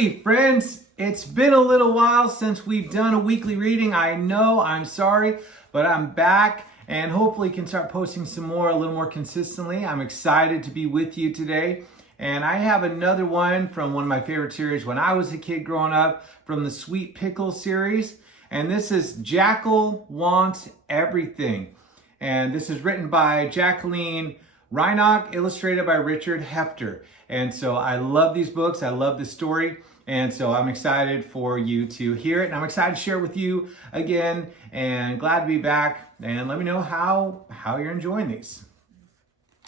Hey friends, it's been a little while since we've done a weekly reading. I know, I'm sorry, but I'm back and hopefully can start posting some more a little more consistently. I'm excited to be with you today. And I have another one from one of my favorite series when I was a kid growing up, from the Sweet Pickles series. And this is Jackal Wants Everything. And this is written by Jacquelyn Reinach, illustrated by Richard Hefter. And so I love these books. I love the story. And so I'm excited for you to hear it. And I'm excited to share it with you again. And glad to be back. And let me know how you're enjoying these.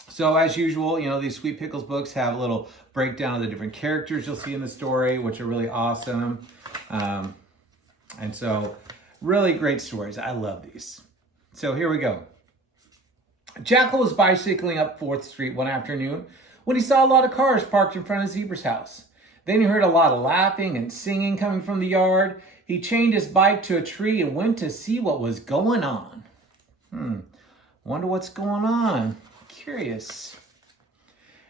So as usual, you know, these Sweet Pickles books have a little breakdown of the different characters you'll see in the story, which are really awesome. And so really great stories. I love these. So here we go. Jackal was bicycling up 4th Street one afternoon when he saw a lot of cars parked in front of Zebra's house. Then he heard a lot of laughing and singing coming from the yard. He chained his bike to a tree and went to see what was going on. Wonder what's going on. Curious.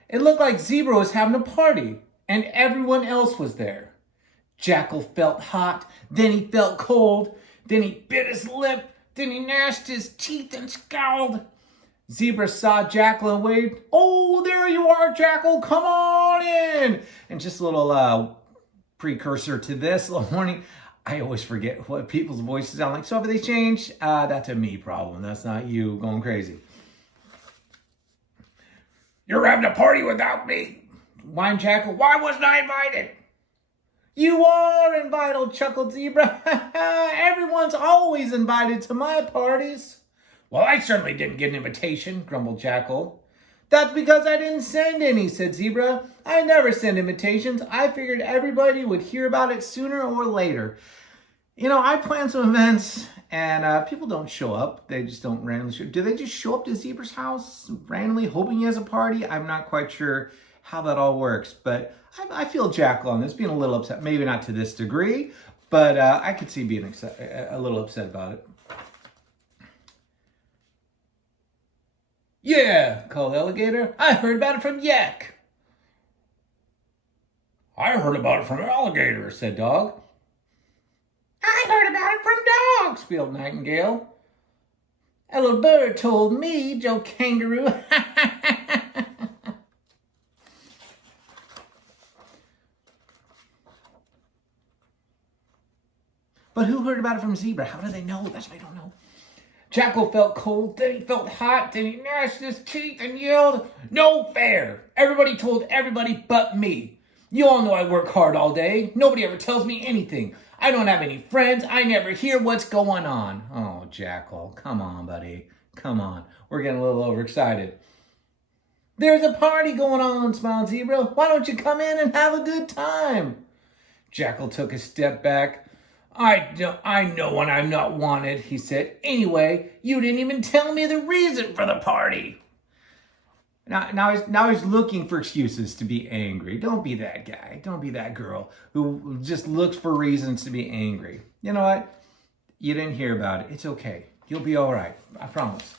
It looked like Zebra was having a party and everyone else was there. Jackal felt hot, then he felt cold, then he bit his lip, then he gnashed his teeth and scowled. Zebra saw Jackal and waved. "Oh, there you are, Jackal. Come on in." And just a little precursor to this, a little warning. I always forget what people's voices sound like. So if they change, that's a me problem. That's not you going crazy. "You're having a party without me," whined Jackal. "Why wasn't I invited?" "You are invited," chuckled Zebra. "Everyone's always invited to my parties." "Well, I certainly didn't get an invitation," grumbled Jackal. "That's because I didn't send any," said Zebra. "I never send invitations. I figured everybody would hear about it sooner or later. You know, I plan some events and people don't show up. They just don't randomly show up. Do they just show up to Zebra's house randomly hoping he has a party? I'm not quite sure how that all works, but I feel Jackal on this, being a little upset. Maybe not to this degree, but I could see being a little upset about it. "Yeah," called Alligator. "I heard about it from Yak." "I heard about it from Alligator," said Dog. "I heard about it from Dog," squealed Nightingale. "A little bird told me," joked Kangaroo. But who heard about it from Zebra? How do they know? That's what I don't know. Jackal felt cold, then he felt hot, then he gnashed his teeth and yelled, "No fair! Everybody told everybody but me. You all know I work hard all day. Nobody ever tells me anything. I don't have any friends. I never hear what's going on." Oh, Jackal, come on, buddy. Come on. We're getting a little overexcited. "There's a party going on," smiled Zebra. "Why don't you come in and have a good time?" Jackal took a step back. I know when I'm not wanted," he said. "Anyway, you didn't even tell me the reason for the party." Now he's looking for excuses to be angry. Don't be that guy. Don't be that girl who just looks for reasons to be angry. You know what? You didn't hear about it. It's okay. You'll be all right. I promise.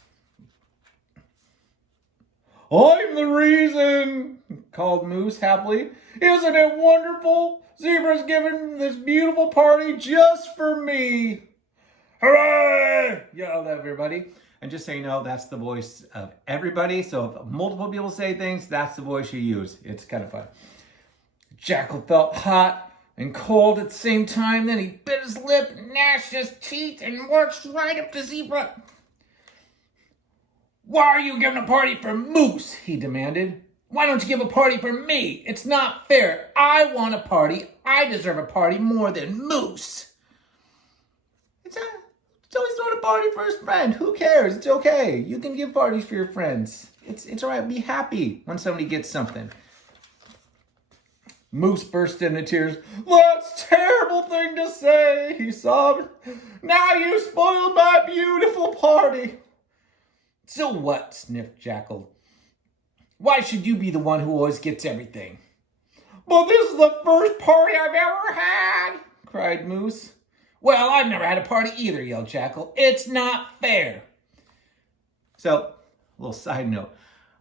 "I'm the reason," called Moose happily. "Isn't it wonderful? Zebra's giving this beautiful party just for me." "Hooray!" yelled everybody. And just so you know, that's the voice of everybody. So if multiple people say things, that's the voice you use. It's kind of fun. Jackal felt hot and cold at the same time. Then he bit his lip, gnashed his teeth, and marched right up to Zebra. "Why are you giving a party for Moose?" he demanded. "Why don't you give a party for me? It's not fair. I want a party. I deserve a party more than Moose." It's always throwing a party for his friend. Who cares? It's okay. You can give parties for your friends. It's all right. Be happy when somebody gets something. Moose burst into tears. "That's a terrible thing to say," he sobbed. "Now you spoiled my beautiful party." "So what?" sniffed Jackal. "Why should you be the one who always gets everything?" "But this is the first party I've ever had," cried Moose. "Well, I've never had a party either," yelled Jackal. "It's not fair." So, a little side note.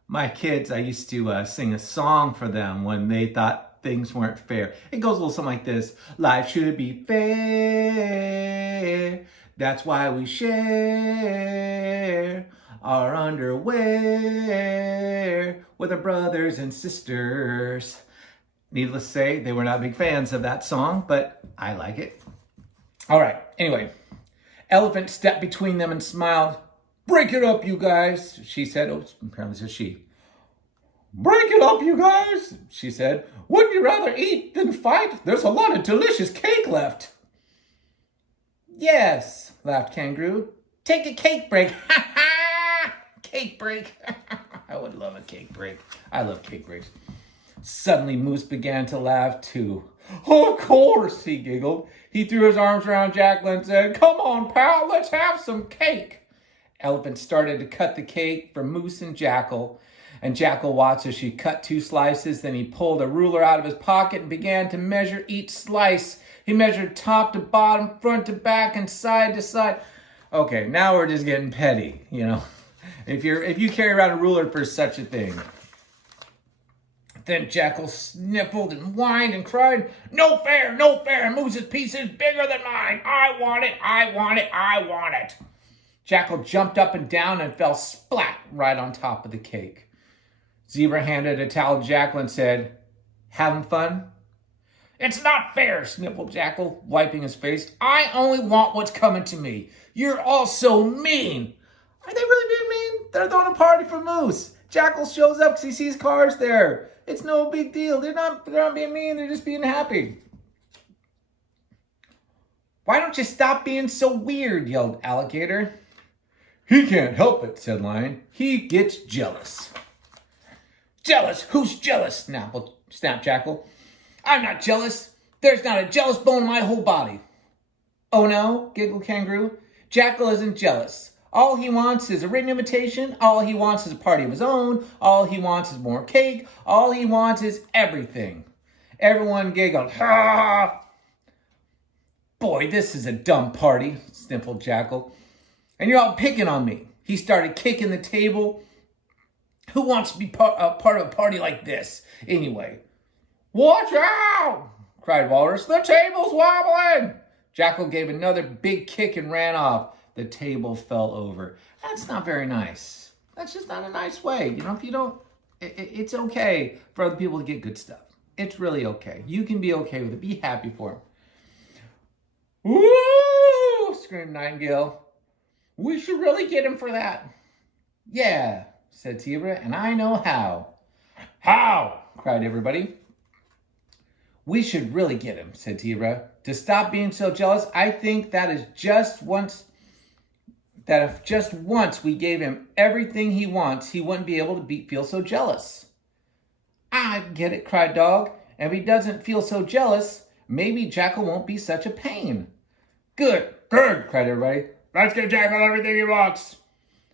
My kids, I used to sing a song for them when they thought things weren't fair. It goes a little something like this. Life should be fair. That's why we share our underwear with our brothers and sisters. Needless to say, they were not big fans of that song, but I like it. All right, anyway. Elephant stepped between them and smiled. "Break it up, you guys," she said. Oh, apparently it's a she. "Break it up, you guys," she said. "Wouldn't you rather eat than fight? There's a lot of delicious cake left." "Yes," laughed Kangaroo. "Take a cake break." Ha ha! Cake break. I would love a cake break. I love cake breaks. Suddenly, Moose began to laugh too. "Of course," he giggled. He threw his arms around Jacquelyn and said, "Come on, pal, let's have some cake." Elephant started to cut the cake for Moose and Jackal. And Jackal watched as she cut 2 slices. Then he pulled a ruler out of his pocket and began to measure each slice. He measured top to bottom, front to back, and side to side. Okay, now we're just getting petty, you know. If you carry around a ruler for such a thing. Then Jackal sniffled and whined and cried, "No fair, no fair. Moose's piece is bigger than mine. I want it, I want it, I want it." Jackal jumped up and down and fell splat right on top of the cake. Zebra handed a towel to Jackal and said, "Having fun?" "It's not fair," sniffled Jackal, wiping his face. "I only want what's coming to me. You're all so mean." Are they really being mean? They're throwing a party for Moose. Jackal shows up because he sees cars there. It's no big deal. They're not being mean. They're just being happy. "Why don't you stop being so weird?" yelled Alligator. "He can't help it," said Lion. "He gets jealous." "Jealous? Who's jealous?" snapped Jackal. "I'm not jealous. There's not a jealous bone in my whole body." "Oh no?" giggled Kangaroo. "Jackal isn't jealous. All he wants is a written invitation. All he wants is a party of his own. All he wants is more cake. All he wants is everything." Everyone giggled. "Ha! Boy, this is a dumb party," sniffled Jackal. "And you're all picking on me." He started kicking the table. "Who wants to be part of a party like this, anyway?" "Watch out!" cried Walrus. "The table's wobbling!" Jackal gave another big kick and ran off. The table fell over. That's not very nice. That's just not a nice way. You know, if you don't, it's okay for other people to get good stuff. It's really okay. You can be okay with it. Be happy for them. "Woo!" screamed Nightingale. "We should really get him for that." "Yeah," said Zebra, "and I know how." "How?" cried everybody. "We should really get him," said Zebra. "To stop being so jealous, I think that if just once we gave him everything he wants, he wouldn't be able to feel so jealous." "I get it," cried Dog. "And if he doesn't feel so jealous, maybe Jackal won't be such a pain." "Good, good," cried everybody. "Let's give Jackal everything he wants."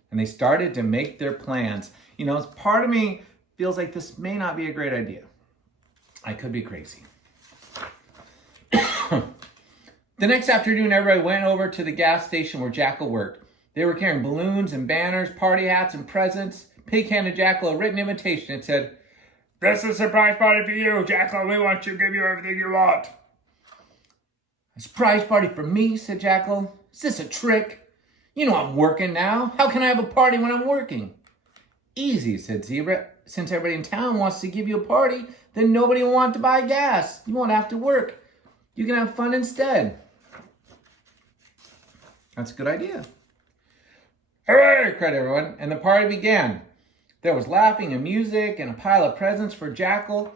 And they started to make their plans. You know, part of me feels like this may not be a great idea. I could be crazy. The next afternoon, everybody went over to the gas station where Jackal worked. They were carrying balloons and banners, party hats and presents. Pig handed Jackal a written invitation. It said, "This is a surprise party for you, Jackal. We want to give you everything you want." "A surprise party for me?" said Jackal. "Is this a trick? You know I'm working now. How can I have a party when I'm working?" "Easy," said Zebra. "Since everybody in town wants to give you a party, then nobody will want to buy gas. You won't have to work. You can have fun instead." "That's a good idea." "Hooray!" cried everyone, and the party began. There was laughing and music and a pile of presents for Jackal.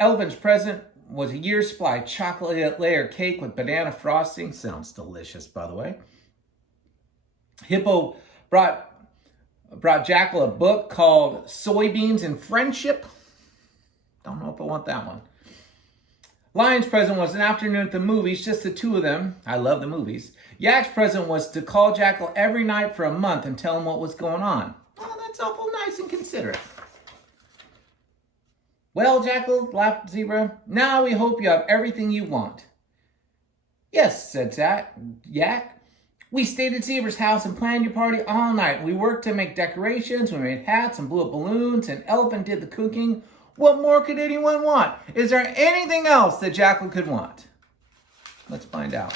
Elephant's present was a year's supply of chocolate layer cake with banana frosting. Sounds delicious, by the way. Hippo brought Jackal a book called Soybeans and Friendship. Don't know if I want that one. Lion's present was an afternoon at the movies, just the two of them. I love the movies. Yak's present was to call Jackal every night for a month and tell him what was going on. Oh, that's awful nice and considerate. "Well, Jackal," laughed Zebra, "now we hope you have everything you want." "Yes," said Yak. "We stayed at Zebra's house and planned your party all night. We worked to make decorations, we made hats and blew up balloons, and Elephant did the cooking. What more could anyone want? Is there anything else that Jackal could want? Let's find out.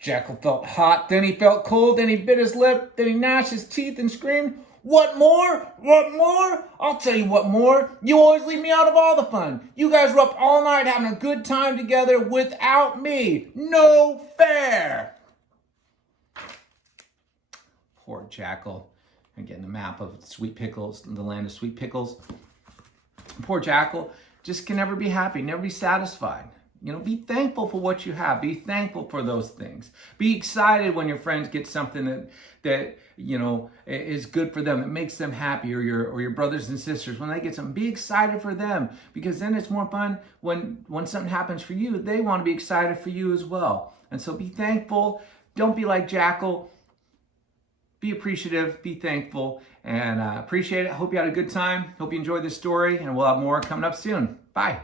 Jackal felt hot, then he felt cold, then he bit his lip, then he gnashed his teeth and screamed, "What more? What more? I'll tell you what more. You always leave me out of all the fun. You guys were up all night having a good time together without me. No fair." Poor Jackal. Again, the map of Sweet Pickles, the land of Sweet Pickles. Poor Jackal just can never be happy, never be satisfied. You know, be thankful for what you have. Be thankful for those things. Be excited when your friends get something that you know is good for them, that makes them happy, or your brothers and sisters when they get something. Be excited for them, because then it's more fun when something happens for you. They want to be excited for you as well. And so be thankful. Don't be like Jackal. Be appreciative. Be thankful, and appreciate it. Hope you had a good time. Hope you enjoyed this story, and we'll have more coming up soon. Bye.